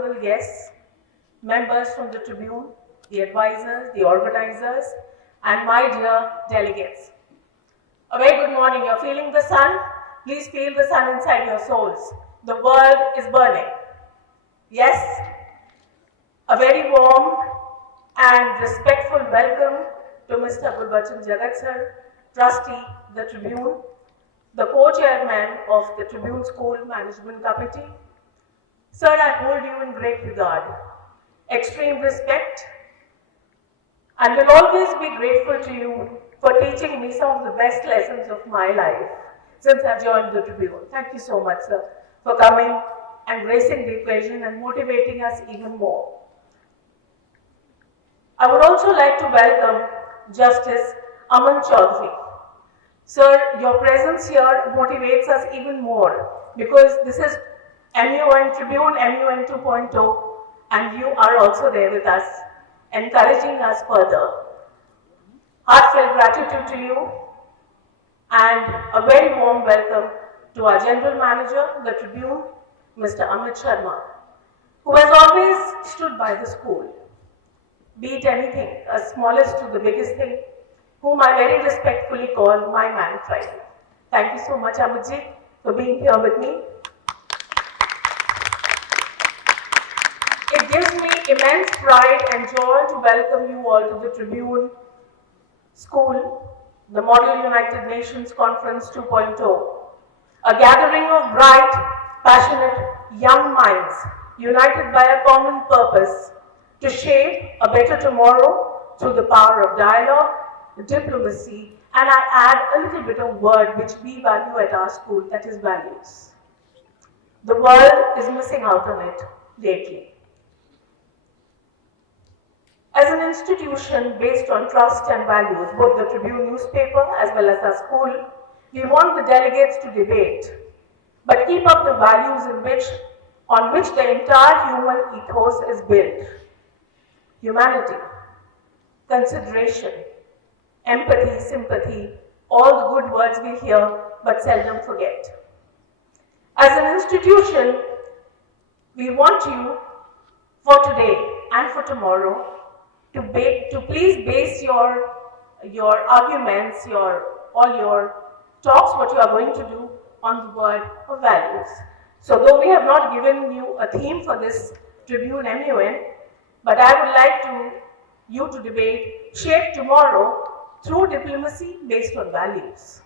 honorable guests, members from the Tribune, the advisors, the organizers, and my dear delegates. A very good morning. You're feeling the sun? Please feel the sun inside your souls. The world is burning. Yes? A very warm and respectful welcome to Mr. Gurbachan Jagat sir, trustee, the Tribune, the co-chairman of the Tribune School Management Committee. Sir, I hold you in great regard, extreme respect, and will always be grateful to you for teaching me some of the best lessons of my life since I joined the Tribune. Thank you so much, sir, for coming and gracing the occasion and motivating us even more. I would also like to welcome Justice Aman Chaudhary. Sir, your presence here motivates us even more because this is MUN Tribune, MUN 2.0, and you are also there with us, encouraging us further. Heartfelt gratitude to you and a very warm welcome to our General Manager, the Tribune, Mr. Amit Sharma, who has always stood by the school, be it anything, as smallest to the biggest thing, whom I very respectfully call my man Friday. Thank you so much, Amitji, for being here with me. It gives me immense pride and joy to welcome you all to the Tribune School, the Model United Nations Conference 2.0, a gathering of bright, passionate young minds united by a common purpose to shape a better tomorrow through the power of dialogue, diplomacy, and I add a little bit of word which we value at our school, that is values. The world is missing out on it lately. As an institution based on trust and values, both the Tribune newspaper as well as our school, we want the delegates to debate, but keep up the values on which the entire human ethos is built. Humanity, consideration, empathy, sympathy, all the good words we hear but seldom forget. As an institution, we want you for today and for tomorrow to please base your arguments, all your talks, what you are going to do on the word of values. So though we have not given you a theme for this Tribune MUN, but I would like you to debate, shape tomorrow through diplomacy based on values.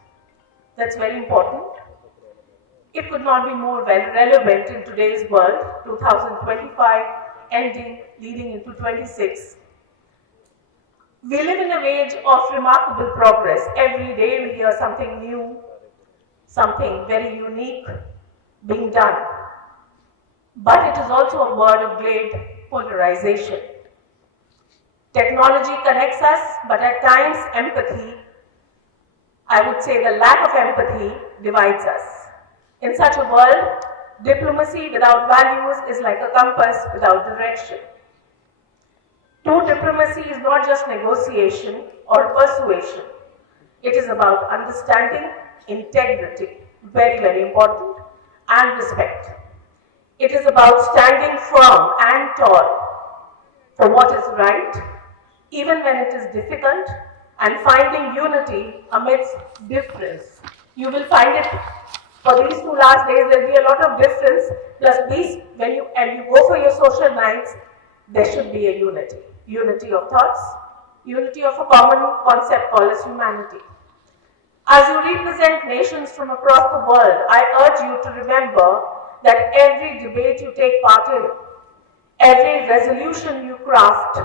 That's very important. It could not be more relevant in today's world, 2025 ending, leading into 26. We live in an age of remarkable progress. Every day we hear something new, something very unique being done. But it is also a word of great polarization. Technology connects us, but at times empathy, I would say the lack of empathy, divides us. In such a world, diplomacy without values is like a compass without direction. True diplomacy is not just negotiation or persuasion. It is about understanding, integrity, very, very important, and respect. It is about standing firm and tall for what is right, even when it is difficult, and finding unity amidst difference. You will find it for these 2 last days, there will be a lot of difference, plus these, when you go for your social nights, there should be a unity. Unity of thoughts, unity of a common concept called as humanity. As you represent nations from across the world, I urge you to remember that every debate you take part in, every resolution you craft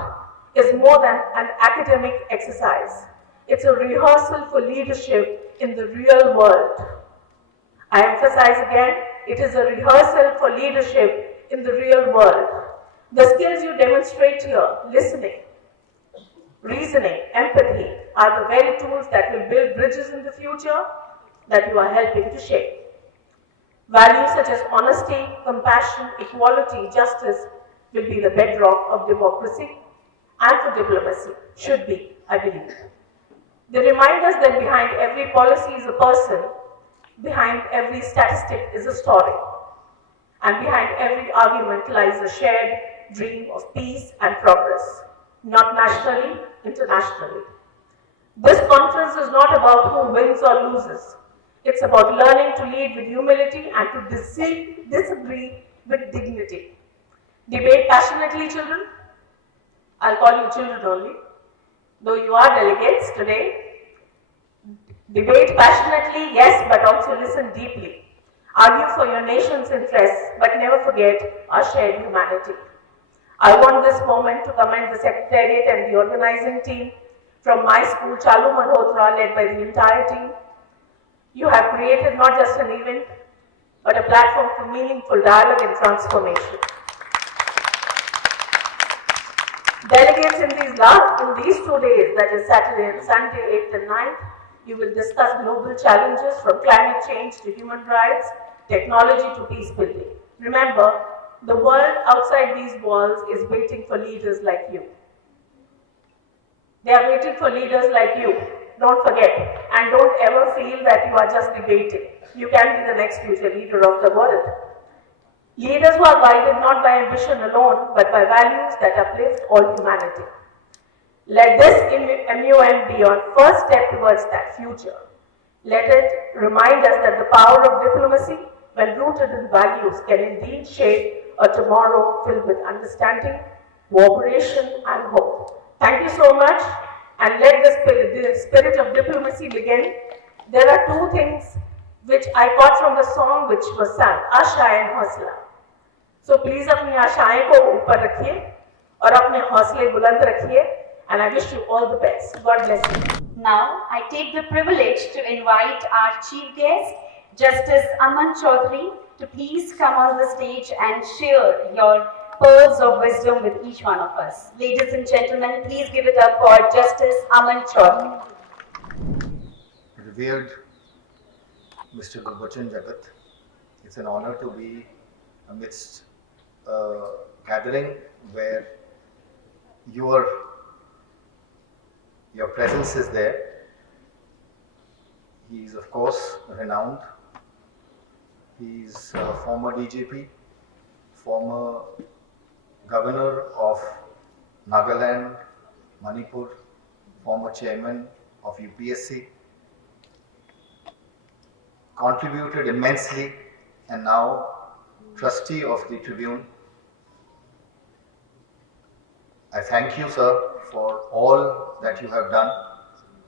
is more than an academic exercise. It's a rehearsal for leadership in the real world. I emphasize again, it is a rehearsal for leadership in the real world. The skills you demonstrate here, listening, reasoning, empathy, are the very tools that will build bridges in the future that you are helping to shape. Values such as honesty, compassion, equality, justice will be the bedrock of democracy and for diplomacy, should be, I believe. They remind us that behind every policy is a person, behind every statistic is a story. and behind every argument lies a shared dream of peace and progress, not nationally, internationally. This conference is not about who wins or loses. It's about learning to lead with humility and to disagree with dignity. Debate passionately, children. I'll call you children only, though you are delegates today. Debate passionately, yes, but also listen deeply. Argue for your nation's interests, but never forget our shared humanity. I want this moment to commend the Secretariat and the organizing team from my school, Chalu Malhotra, led by the entire team. You have created not just an event, but a platform for meaningful dialogue and transformation. Delegates in these 2 days, that is Saturday and Sunday, 8th and 9th, you will discuss global challenges from climate change to human rights, technology to peace building. Remember, the world outside these walls is waiting for leaders like you. They are waiting for leaders like you. Don't forget, and don't ever feel that you are just debating. You can be the next future leader of the world. Leaders who are guided not by ambition alone, but by values that uplift all humanity. Let this MUN be your first step towards that future. Let it remind us that the power of diplomacy, when rooted in values, can indeed shape a tomorrow filled with understanding, cooperation, and hope. Thank you so much, and let the spirit of diplomacy begin. There are two things which I got from the song which was sung, Asha and Hausla. So please अपनी आशाएं को ऊपर रखिए और अपने हौसले बुलंद रखिए, and I wish you all the best. God bless you. Now, I take the privilege to invite our chief guest, Justice Aman Chaudhary, to please come on the stage and share your pearls of wisdom with each one of us. Ladies and gentlemen, please give it up for Justice Aman Chaudhary. Revered Mr. Gurbachan Jagat, it's an honor to be amidst a gathering where your presence is there. He is of course renowned. He is a former DGP, former Governor of Nagaland, Manipur, former Chairman of UPSC, contributed immensely, and now Trustee of the Tribune. I thank you, sir, for all that you have done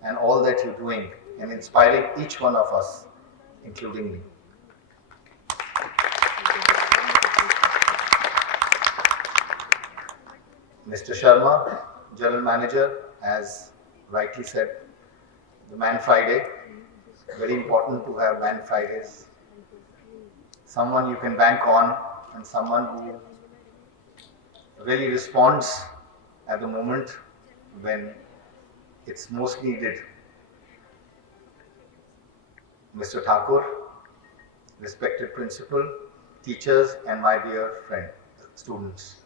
and all that you're doing in inspiring each one of us, including me. Mr. Sharma, General Manager, as rightly said, the Man Friday, very important to have Man Fridays. Someone you can bank on and someone who really responds at the moment when it's most needed. Mr. Thakur, respected principal, teachers, and my dear friend, students,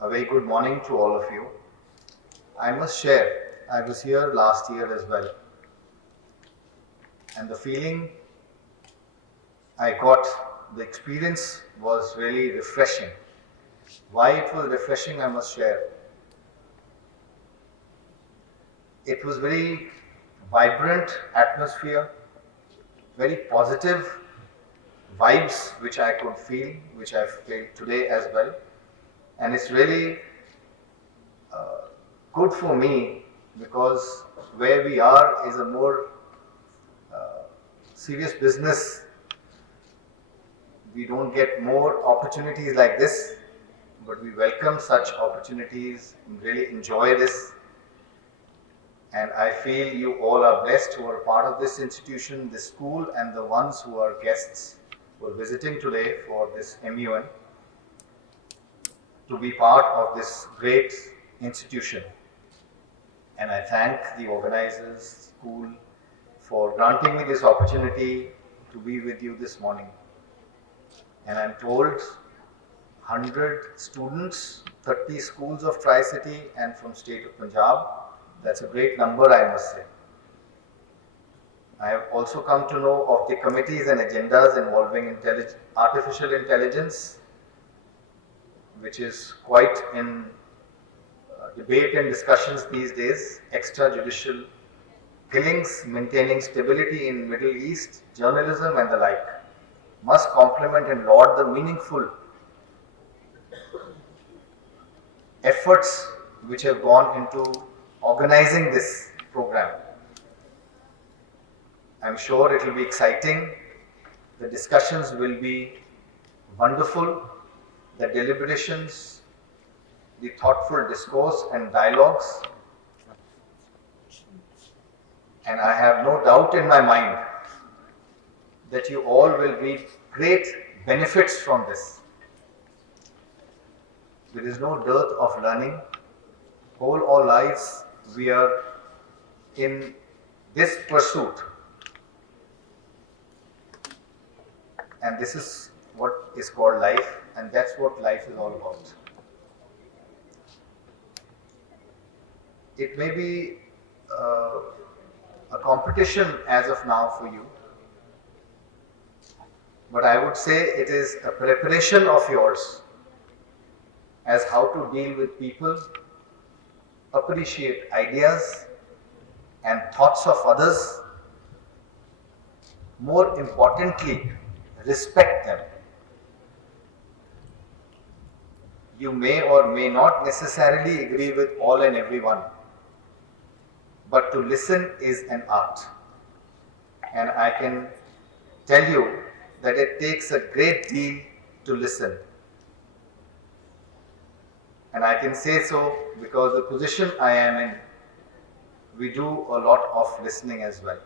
a very good morning to all of you. I must share, I was here last year as well, and the feeling I got, the experience was really refreshing. Why it was refreshing, I must share. It was very vibrant atmosphere, very positive vibes which I could feel, which I feel today as well. And it's really good for me because where we are is a more serious business. We don't get more opportunities like this, but we welcome such opportunities and really enjoy this. And I feel you all are blessed who are part of this institution, this school, and the ones who are guests who are visiting today for this MUN to be part of this great institution. And I thank the organizers, school, for granting me this opportunity to be with you this morning. And I'm told 100 students, 30 schools of Tri-City and from state of Punjab. That's a great number, I must say. I have also come to know of the committees and agendas involving artificial intelligence which is quite in debate and discussions these days, extrajudicial killings, maintaining stability in Middle East, journalism and the like, must complement and laud the meaningful efforts which have gone into organizing this program. I'm sure it will be exciting. The discussions will be wonderful. The deliberations, the thoughtful discourse and dialogues. And I have no doubt in my mind that you all will reap great benefits from this. There is no dearth of learning. Whole our lives we are in this pursuit. And this is what is called life, and that's what life is all about. It may be a competition as of now for you, but I would say it is a preparation of yours as how to deal with people, appreciate ideas and thoughts of others, more importantly, respect them. You may or may not necessarily agree with all and everyone, but to listen is an art. And I can tell you that it takes a great deal to listen. And I can say so because the position I am in, we do a lot of listening as well.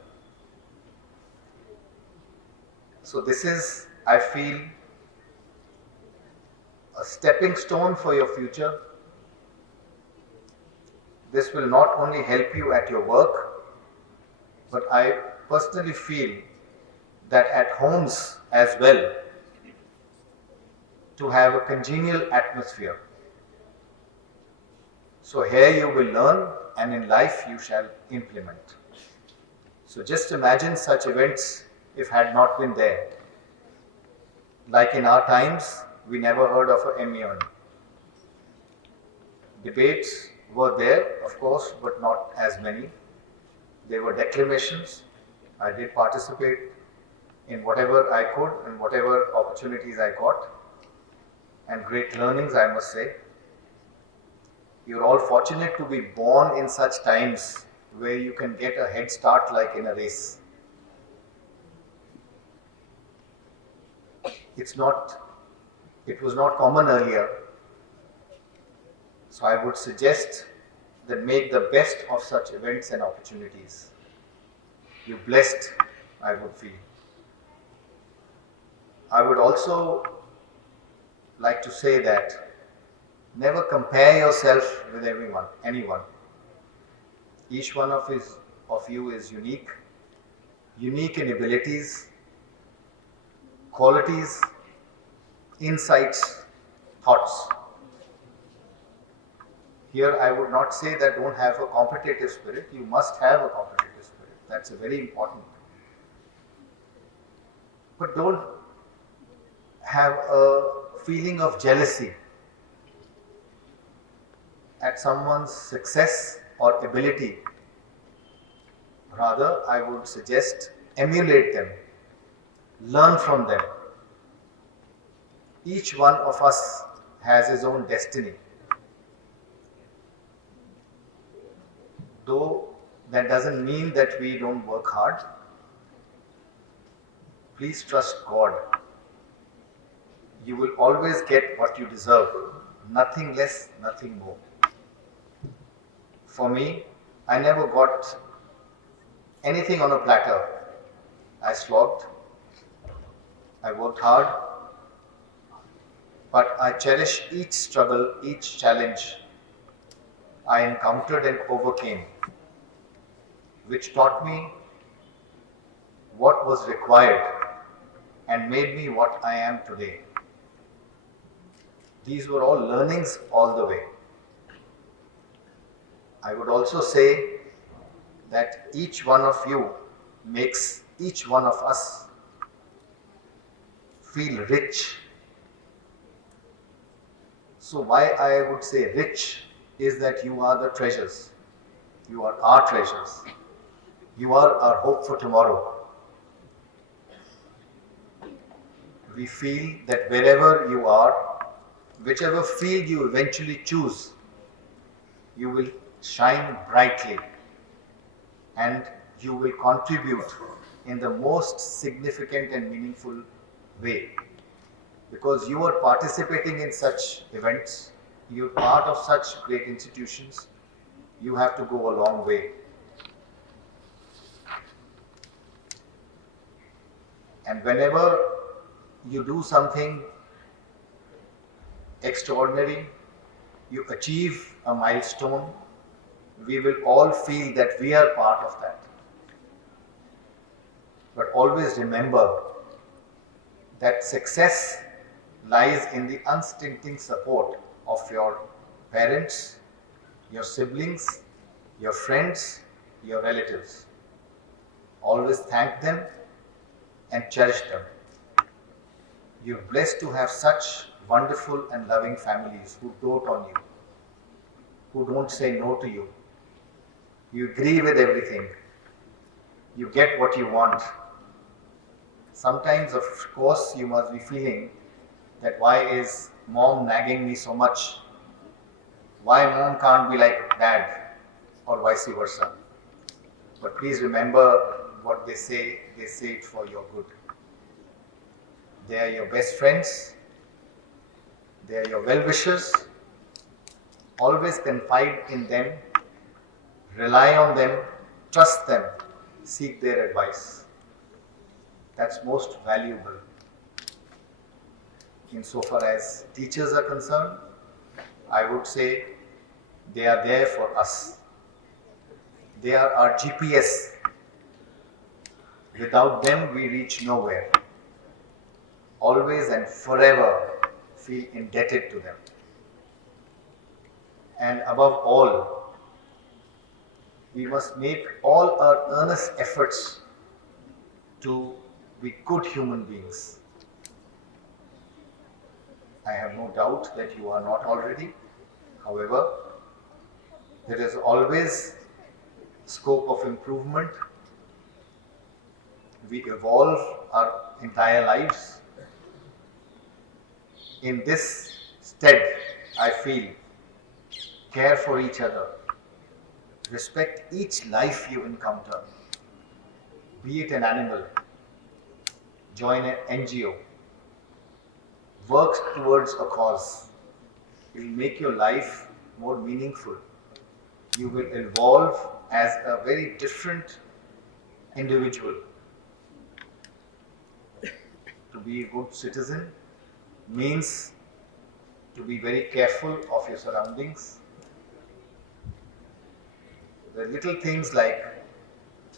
So this is, I feel, a stepping stone for your future. This will not only help you at your work, but I personally feel that at homes as well, to have a congenial atmosphere. So here you will learn, and in life you shall implement. So just imagine such events if had not been there. Like in our times, we never heard of a Emmy. Debates were there, of course, but not as many. There were declamations. I did participate in whatever I could and whatever opportunities I got, and great learnings, I must say. You're all fortunate to be born in such times where you can get a head start like in a race. It was not common earlier. So I would suggest that make the best of such events and opportunities. You're blessed, I would feel. I would also like to say that never compare yourself with anyone. Each one of you is unique in abilities, qualities, insights, thoughts. Here I would not say that don't have a competitive spirit. You must have a competitive spirit. That's a very important. But don't have a feeling of jealousy at someone's success or ability. Rather, I would suggest emulate them, learn from them. Each one of us has his own destiny. Though that doesn't mean that we don't work hard. Please trust God. You will always get what you deserve. Nothing less, nothing more. For me, I never got anything on a platter. I slogged. I worked hard. But I cherish each struggle, each challenge I encountered and overcame, which taught me what was required and made me what I am today. These were all learnings all the way. I would also say that each one of you makes each one of us feel rich. So why I would say rich is that you are the treasures. You are our treasures. You are our hope for tomorrow. We feel that wherever you are, whichever field you eventually choose, you will shine brightly and you will contribute in the most significant and meaningful way. Because you are participating in such events, you're part of such great institutions, you have to go a long way. And whenever you do something extraordinary, you achieve a milestone, we will all feel that we are part of that. But always remember that success lies in the unstinting support of your parents, your siblings, your friends, your relatives. Always thank them and cherish them. You're blessed to have such wonderful and loving families who dote on you, who don't say no to you. You agree with everything. You get what you want. Sometimes, of course, you must be feeling that why is mom nagging me so much? Why mom can't be like dad, or vice versa? But please remember what they say it for your good. They are your best friends. They are your well-wishers. Always confide in them, rely on them, trust them, seek their advice. That's most valuable. Insofar as teachers are concerned, I would say they are there for us. They are our GPS. Without them, we reach nowhere. Always and forever feel indebted to them. And above all, we must make all our earnest efforts to be good human beings. I have no doubt that you are not already. However, there is always scope of improvement. We evolve our entire lives. In this stead, I feel, care for each other, respect each life you encounter, be it an animal, join an NGO, work towards a cause. It will make your life more meaningful. You will evolve as a very different individual. To be a good citizen means to be very careful of your surroundings. The little things like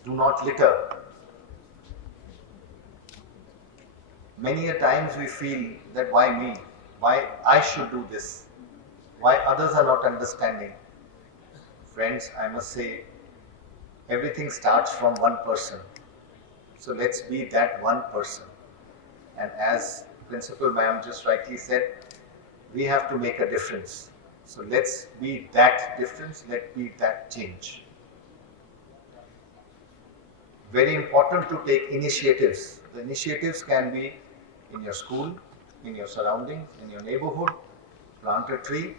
do not litter. Many a times we feel that why me? Why I should do this? Why others are not understanding? Friends, I must say, everything starts from one person. So let's be that one person. And as Principal Ma'am just rightly said, we have to make a difference. So let's be that difference, let's be that change. Very important to take initiatives. The initiatives can be in your school, in your surroundings, in your neighborhood. Plant a tree,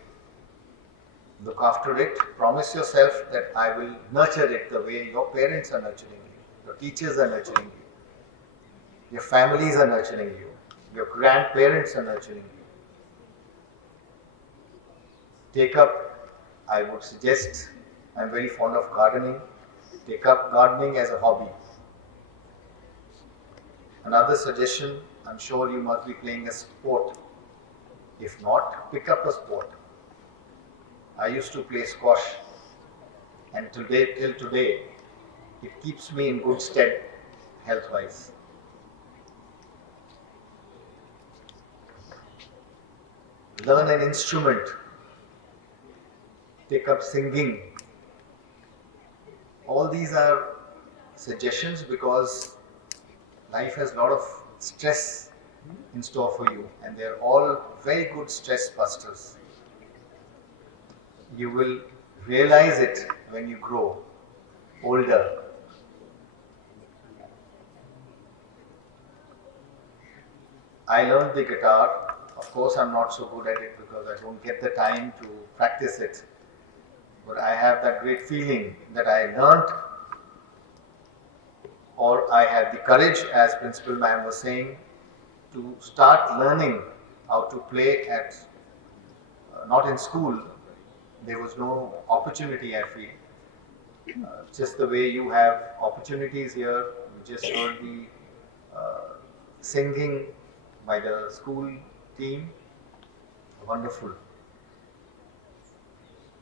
look after it, promise yourself that I will nurture it the way your parents are nurturing you, your teachers are nurturing you, your families are nurturing you, your grandparents are nurturing you. Take up, I would suggest, I'm very fond of gardening, take up gardening as a hobby. Another suggestion, I'm sure you must be playing a sport. If not, pick up a sport. I used to play squash, and till today, it keeps me in good stead health-wise. Learn an instrument. Take up singing. All these are suggestions because life has a lot of stress in store for you, and they are all very good stress busters. You will realize it when you grow older. I learned the guitar. Of course, I'm not so good at it because I don't get the time to practice it. But I have that great feeling that I learned, or I had the courage, as Principal Ma'am was saying, to start learning how to play at, not in school. There was no opportunity, I feel. Just the way you have opportunities here, you just heard the singing by the school team, wonderful.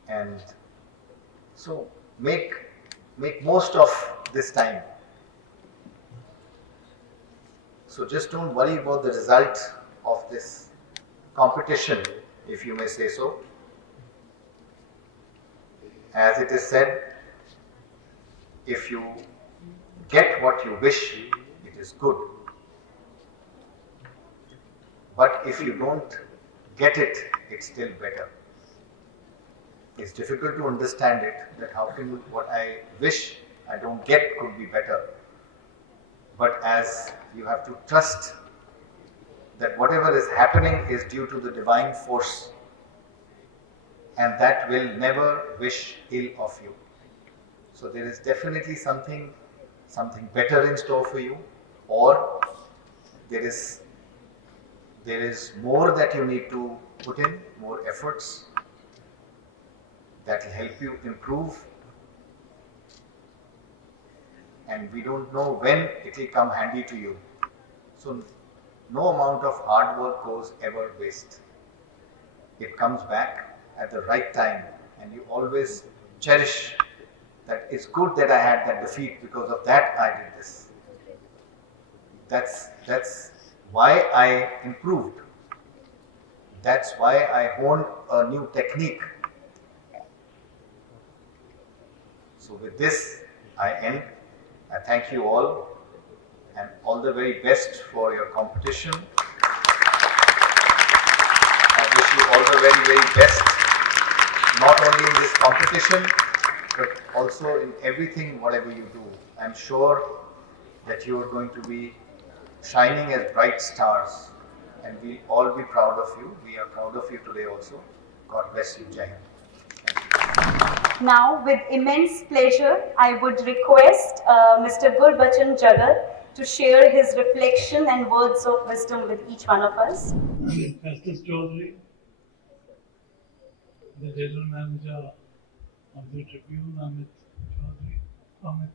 And so make most of this time. So just don't worry about the result of this competition, if you may say so. As it is said, if you get what you wish, it is good. But if you don't get it, it's still better. It's difficult to understand it, that how can what I wish I don't get could be better. But as you have to trust that whatever is happening is due to the divine force, and that will never wish ill of you. So there is definitely something better in store for you, or there is more that you need to put in, more efforts that will help you improve, and we don't know when it will come handy to you. So no amount of hard work goes ever waste. It comes back at the right time, and you always cherish that it's good that I had that defeat, because of that I did this. That's why I improved. That's why I honed a new technique. So with this, I end. I thank you all, and all the very best for your competition. I wish you all the very, very best, not only in this competition, but also in everything, whatever you do. I'm sure that you are going to be shining as bright stars, and we'll all be proud of you. We are proud of you today also. God bless you. Jai Hind. Now, with immense pleasure, I would request Mr. Gurbachan Jagat to share his reflection and words of wisdom with each one of us. Justice Chaudhary, the General Manager of the Tribune, Amit Sharma,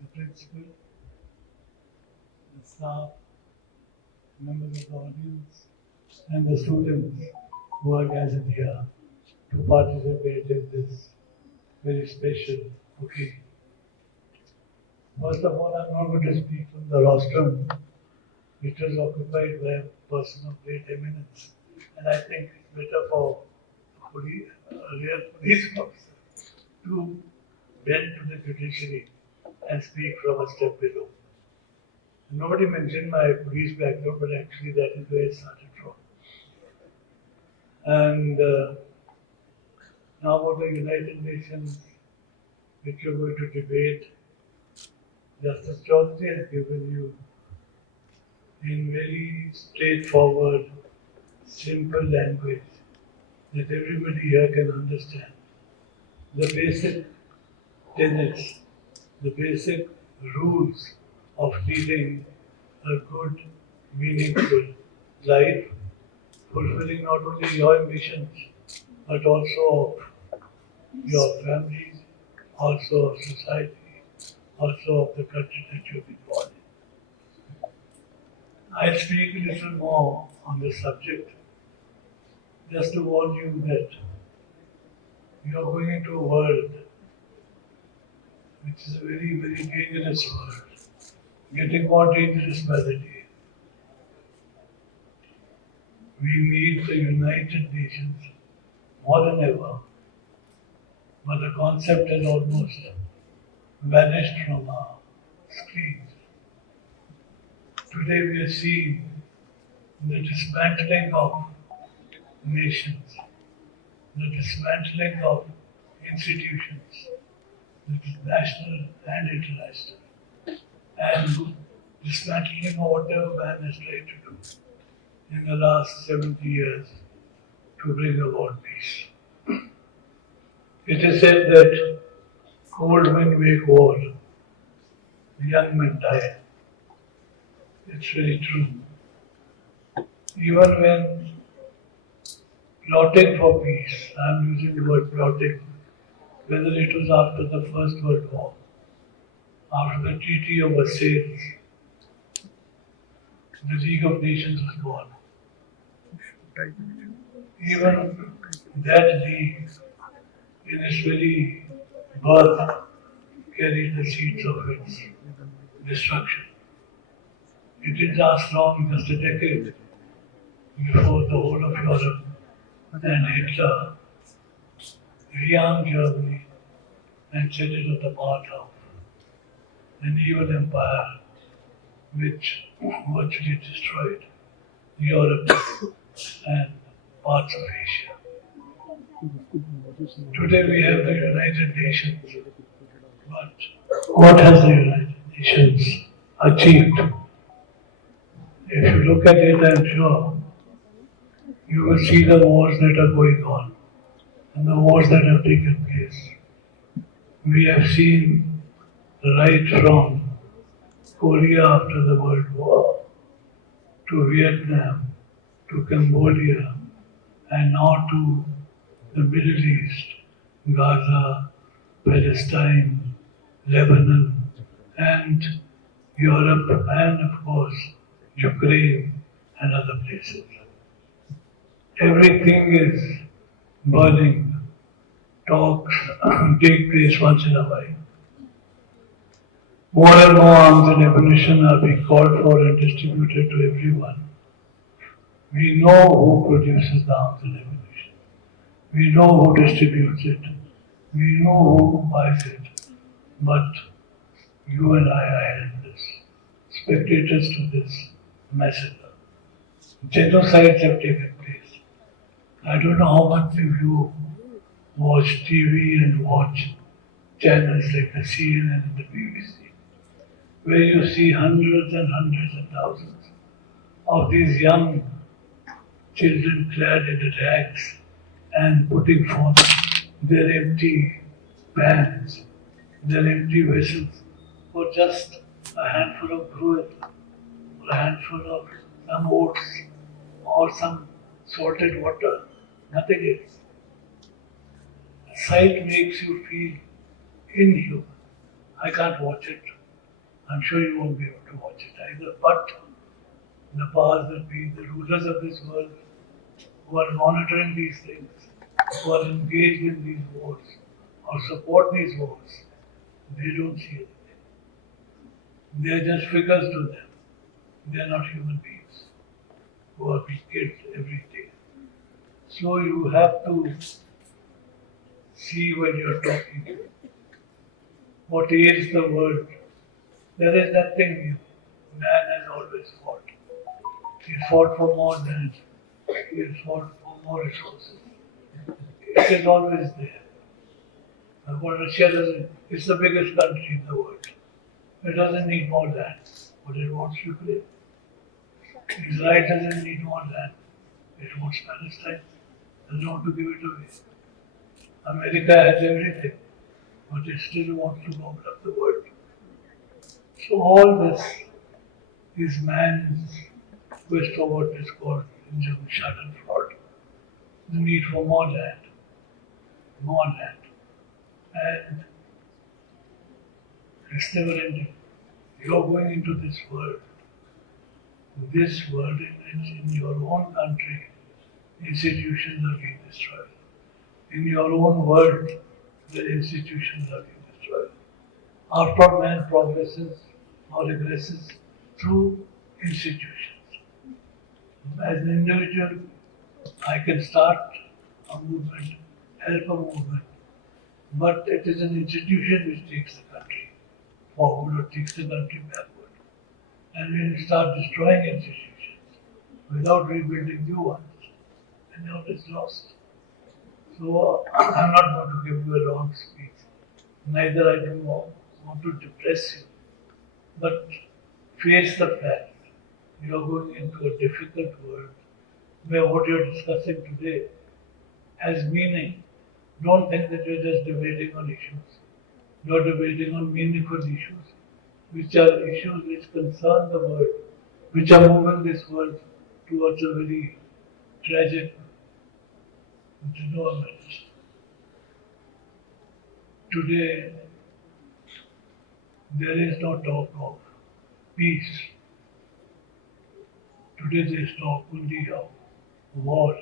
the Principal, the staff, members of the audience, and the students who are gathered here to participate in this very special occasion. First of all, I'm not going to speak from the rostrum, which was occupied by a person of great eminence, and I think it's better for a real police officer to bend to the judiciary and speak from a step below. Nobody mentioned my police background, but actually that is where it started from. And now about the United Nations, which you're going to debate, Justice Chaudhary has given you in very straightforward, simple language that everybody here can understand the basic tenets, the basic rules of leading a good, meaningful life, fulfilling not only your ambitions, but also of your families, also of society, also of the country that you've been born in. I'll speak a little more on this subject, just to warn you that you are going into a world which is a very, very dangerous world, getting more dangerous by the day. We need the United Nations more than ever, but the concept has almost vanished from our screens. Today we are seeing the dismantling of nations, the dismantling of institutions, national and international, and dismantling of whatever man has tried to do in the last 70 years to bring about peace. It is said that cold wind make war, young men die. It's very true. Even when plotting for peace, I'm using the word plotting, whether it was after the First World War, after the Treaty of Versailles, the League of Nations was born. Even that league, in its very birth, carried the seeds of its destruction. It didn't last long, just a decade, before the whole of Europe and Hitler rearmed Germany and set it on the path of an evil empire which virtually destroyed Europe and parts of Asia. Today we have the United Nations, but what has the United Nations achieved? If you look at it, I'm sure you will see the wars that are going on and the wars that have taken place. We have seen right from Korea after the World War to Vietnam to Cambodia and now to the Middle East, Gaza, Palestine, Lebanon, and Europe, and of course Ukraine and other places. Everything is burning. Talks take place once in a while. More and more arms and ammunition are being called for and distributed to everyone. We know who produces the arms and ammunition. We know who distributes it. We know who buys it. But you and I are helpless, spectators to this massacre. Genocides have taken place. I don't know how much of you watch TV and watch channels like the CNN and the BBC, where you see hundreds and thousands of these young children clad in the rags and putting forth their empty pans, their empty vessels for just a handful of gruel, or a handful of some oats, or some salted water, nothing else. The sight makes you feel inhuman. I can't watch it. I'm sure you won't be able to watch it either. But the powers that be, the rulers of this world, who are monitoring these things, who are engaged in these wars, or support these wars, they don't see anything. They are just figures to them. They are not human beings who are being killed every day. So you have to see when you're talking what ails the world. There is nothing new. Man has always fought. He fought for more land. He fought for more resources. It is always there. But Russia doesn't, it's the biggest country in the world. It doesn't need more land, but it wants Ukraine. Israel doesn't need more land. It wants Palestine. It doesn't want to give it away. America has everything, but it still wants to gobble up the world. So all this is man's quest for what is called in German Schadenfreude, the need for more land, and it's never ending. You're going into this world in which in your own country institutions are being destroyed. In your own world, the institutions are being destroyed. After man progresses or regresses through institutions. As an individual, I can start a movement, help a movement, but it is an institution which takes the country forward or takes the country backward. And when you start destroying institutions without rebuilding new ones, and now it's lost. So I'm not going to give you a long speech. Neither I do want to depress you. But face the fact. You are going into a difficult world where what you're discussing today has meaning. Don't think that you're just debating on issues. You're debating on meaningful issues, which are issues which concern the world, which are moving this world towards a very tragic development. Today, there is no talk of peace. Today there is talk only of war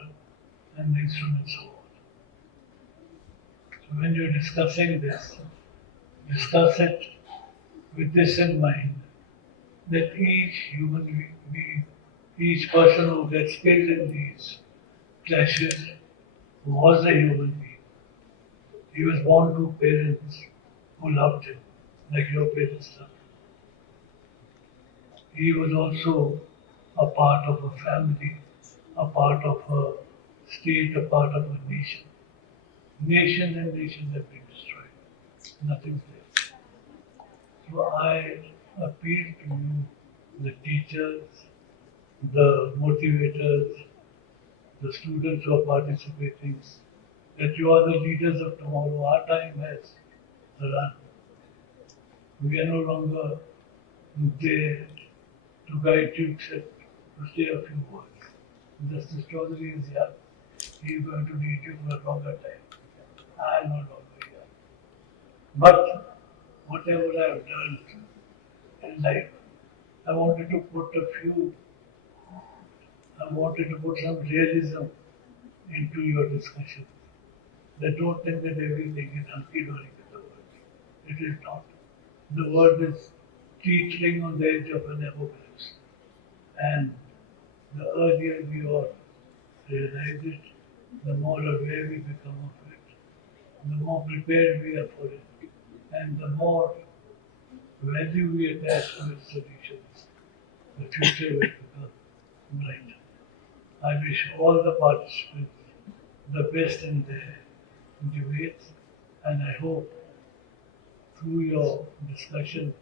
and the instruments of war. So when you're discussing this, discuss it with this in mind, that each human being, each person who gets killed in these clashes was a human being. He was born to parents who loved him, like your parents loved him. He was also a part of a family, a part of a state, a part of a nation. Nation and nations have been destroyed. Nothing's there. So I appeal to you, the teachers, the motivators, the students who are participating, that you are the leaders of tomorrow. Our time has run. We are no longer there to guide you except to say a few words. Justice Chaudhary is young. He is going to lead you for a longer time. I am no longer young. But whatever I have done in life, I wanted to put some realism into your discussion. They don't think that everything is hunky-dory in the world. It is not. The world is teetering on the edge of an apocalypse. And the earlier we all realize it, the more aware we become of it, the more prepared we are for it, and the more value we attach to its solutions, the future will become brighter. I wish all the participants the best in their debates, and I hope through your discussions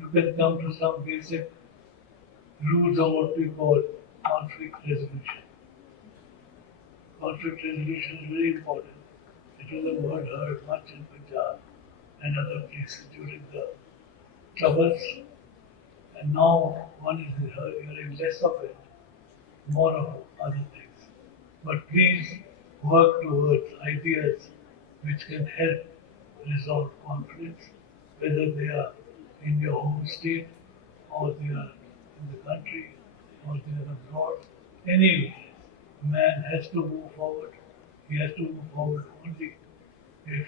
you can come to some basic rules of what we call conflict resolution. Conflict resolution is very important. It was a word heard much in Punjab and other places during the troubles, and now one is hearing less of it, more of other things. But please work towards ideas which can help resolve conflicts, whether they are in your home state, or they are in the country, or they are abroad. Anyway, man has to move forward. He has to move forward only if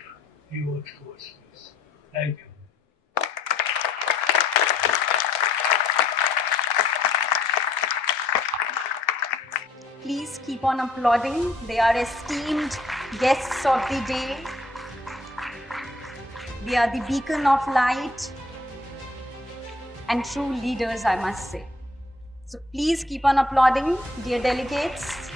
he works towards peace. Thank you. Please keep on applauding. They are esteemed guests of the day. They are the beacon of light and true leaders, I must say. So please keep on applauding, dear delegates.